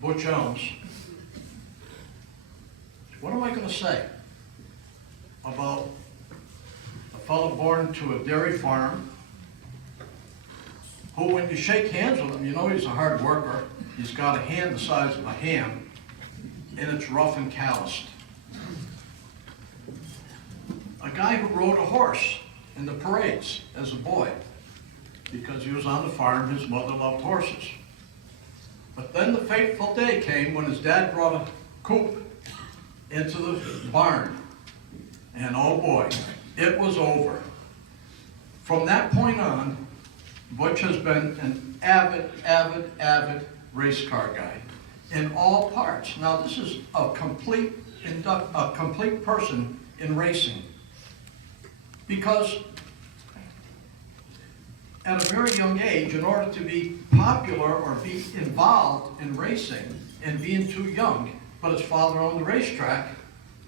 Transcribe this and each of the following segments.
Butch Elms, what am I going to say about a fellow born to a dairy farm who, when you shake hands with him, you know he's a hard worker. He's got a hand the size of a ham, and it's rough and calloused. A guy who rode a horse in the parades as a boy because he was on the farm, his mother loved horses. But then the fateful day came when his dad brought a coop into the barn, and oh boy, it was over. From that point on, Butch has been an avid race car guy in all parts. Now this is a complete person in racing, because at a very young age, in order to be popular or be involved in racing, and being too young, but his father owned the racetrack,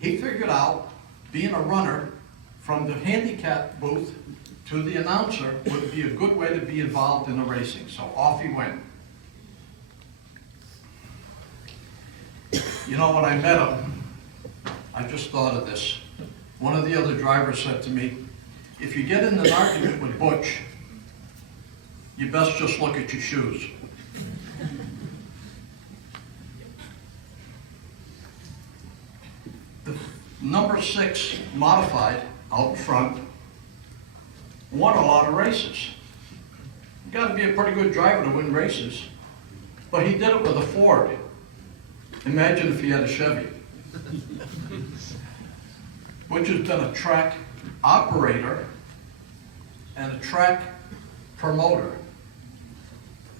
he figured out being a runner from the handicap booth to the announcer would be a good way to be involved in the racing. So off he went. You know, when I met him, I just thought of this. One of the other drivers said to me, if you get in an argument with Butch, you best just look at your shoes. The number 6 modified out front won a lot of races. You got to be a pretty good driver to win races, but he did it with a Ford. Imagine if he had a Chevy. Butch has been a track operator and a track promoter.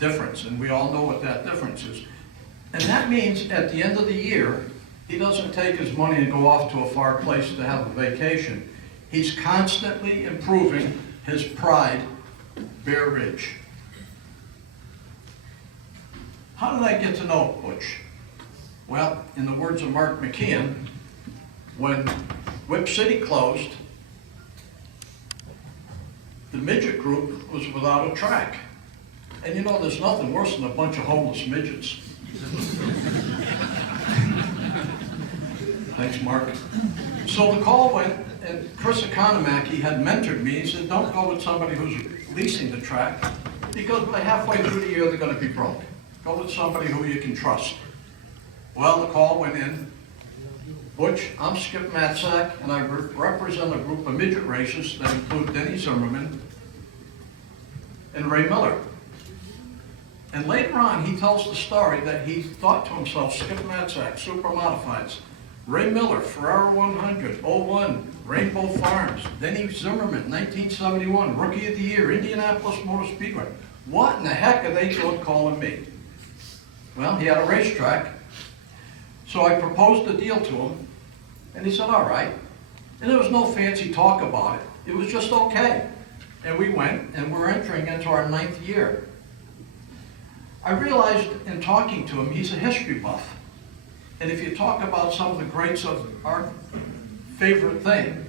Difference, and we all know what that difference is. And that means at the end of the year, he doesn't take his money and go off to a far place to have a vacation. He's constantly improving his pride, Bear Ridge. How did I get to know Butch? Well, in the words of Mark McKeon, when Whip City closed, the midget group was without a track. And you know, there's nothing worse than a bunch of homeless midgets. Thanks, Mark. So the call went, and Chris Economaki had mentored me. He said, don't go with somebody who's leasing the track, because by halfway through the year, they're going to be broke. Go with somebody who you can trust. Well, the call went in. Butch, I'm Skip Matsack, and I represent a group of midget racers that include Denny Zimmerman and Ray Miller. And later on, he tells the story that he thought to himself, Skip Matsack, Super Modifieds, Ray Miller, Ferrara 100, 01, Rainbow Farms, Denny Zimmerman, 1971, Rookie of the Year, Indianapolis Motor Speedway. What in the heck are they doing calling me? Well, he had a racetrack, so I proposed a deal to him, and he said, all right. And there was no fancy talk about it. It was just okay. And we went, and we're entering into our 9th year. I realized in talking to him, he's a history buff. And if you talk about some of the greats of our favorite thing,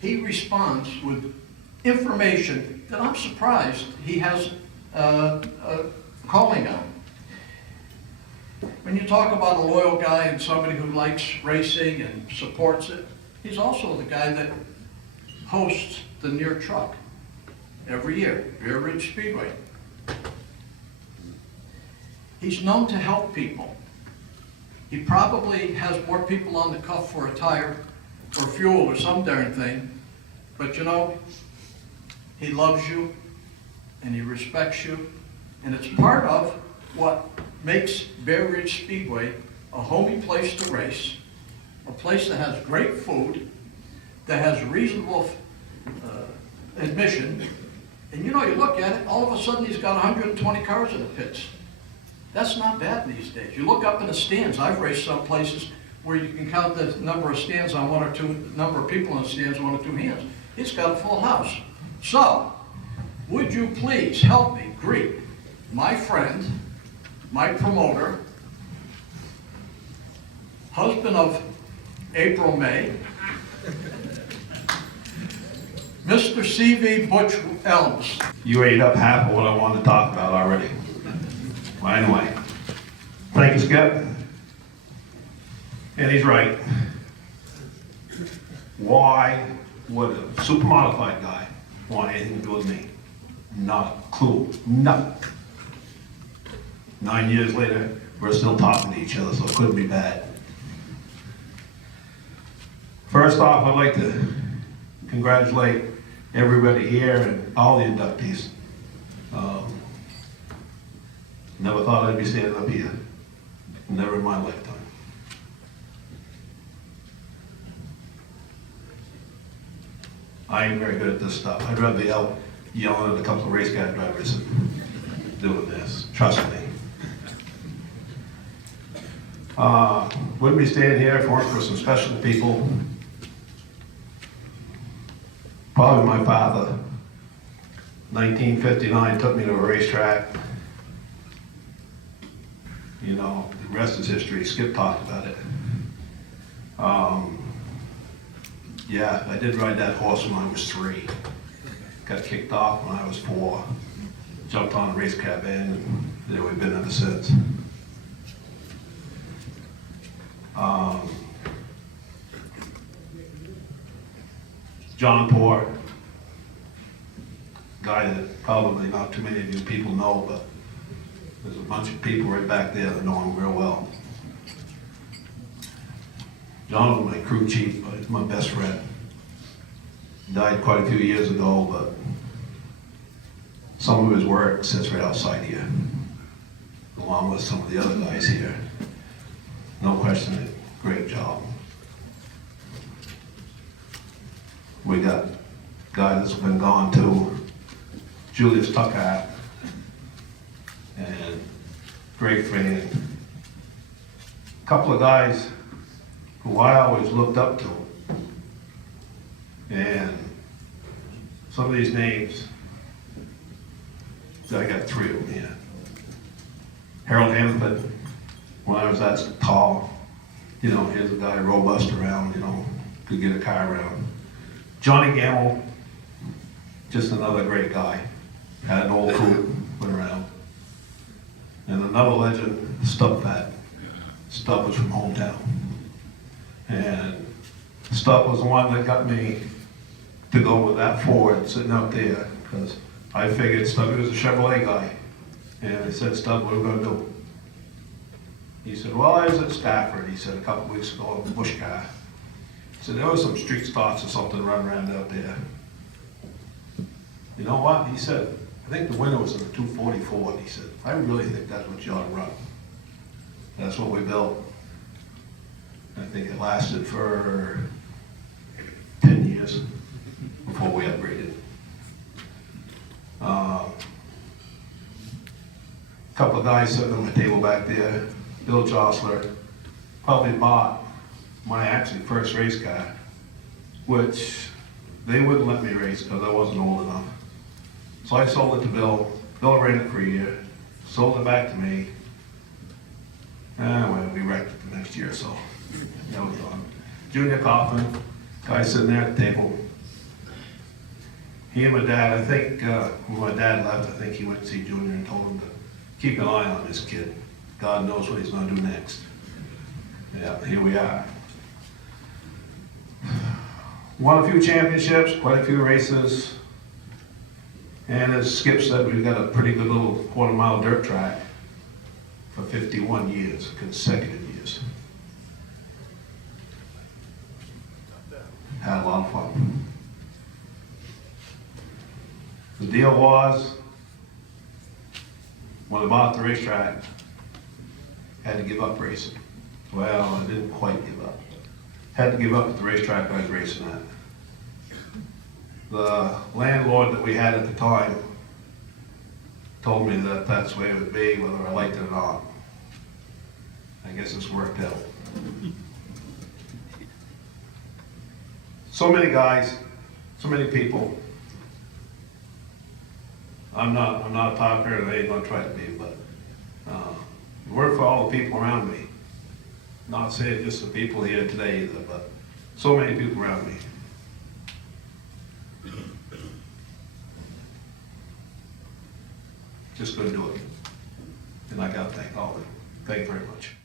he responds with information that I'm surprised he has a calling on. When you talk about a loyal guy and somebody who likes racing and supports it, he's also the guy that hosts the Near Truck every year, Bear Ridge Speedway. He's known to help people. He probably has more people on the cuff for a tire or fuel or some darn thing, but you know, he loves you and he respects you, and it's part of what makes Bear Ridge Speedway a homey place to race, a place that has great food, that has reasonable admission, and you know, you look at it, all of a sudden he's got 120 cars in the pits. That's not bad these days. You look up in the stands. I've raced some places where you can count the number of stands on number of people in the stands on 1 or 2 hands. It's got a full house. So, would you please help me greet my friend, my promoter, husband of April May, Mr. C.V. Butch Elms. You ate up half of what I wanted to talk about already. Well, anyway, Thank you, Skip. And he's right. Why would a super modified guy want anything to do with me? Not a clue. Nothing. 9 years later, we're still talking to each other, so it couldn't be bad. First off, I'd like to congratulate everybody here and all the inductees. Never thought I'd be standing up here. Never in my lifetime. I ain't very good at this stuff. I'd rather be out yelling at a couple of race car drivers than doing this. Trust me. Wouldn't be standing here if it weren't for some special people. Probably my father. 1959 took me to a racetrack. You know, the rest is history. Skip talked about it. Yeah, I did ride that horse when I was 3. Got kicked off when I was 4. Jumped on a race car van, and there we've been ever since. John Poor, guy that probably not too many of you people know, but there's a bunch of people right back there that know him real well. John was my crew chief, but he's my best friend. He died quite a few years ago, but some of his work sits right outside here, along with some of the other guys here. No question, great job. We got a guy that's been gone too, Julius Tucker, and great friend. A couple of guys who I always looked up to. And some of these names, I got 3 of them here. Harold Hanford, when I was that tall, you know, here's a guy robust around, you know, could get a car around. Johnny Gamble, just another great guy. Had an old crew, went around. And another legend, Stub Fat. Stub was from hometown. And Stub was the one that got me to go with that Ford sitting up there, because I figured Stubby was a Chevrolet guy. And I said, Stub, what are we gonna do? He said, well, I was at Stafford, he said, a couple weeks ago, in a bush car. He said, there was some street stocks or something running around out there. You know what? He said, I think the winner was in the 244. He said, I really think that's what you ought to run. That's what we built. I think it lasted for 10 years before we upgraded. A couple of guys sitting on my table back there, Bill Jostler, probably bought my actually first race car, which they wouldn't let me race because I wasn't old enough. So I sold it to Bill. Bill ran it for a year, sold it back to me. Well, we wrecked it the next year, so that was on. Junior Coffin, guy sitting there at the table. He and my dad, I think, when my dad left, I think he went to see Junior and told him to keep an eye on this kid. God knows what he's gonna do next. Yeah, here we are. Won a few championships, quite a few races. And as Skip said, we've got a pretty good little quarter-mile dirt track for 51 years, consecutive years. Had a lot of fun. The deal was, when I bought the racetrack, I had to give up racing. Well, I didn't quite give up. Had to give up at the racetrack I was racing at. The landlord that we had at the time told me that that's the way it would be, whether I liked it or not. I guess it's worked out. So many guys, so many people. I'm not a talker, and I ain't gonna try to be, but work for all the people around me. Not saying just the people here today either, but so many people around me. Just couldn't do it. And I gotta thank all of them. Thank you very much.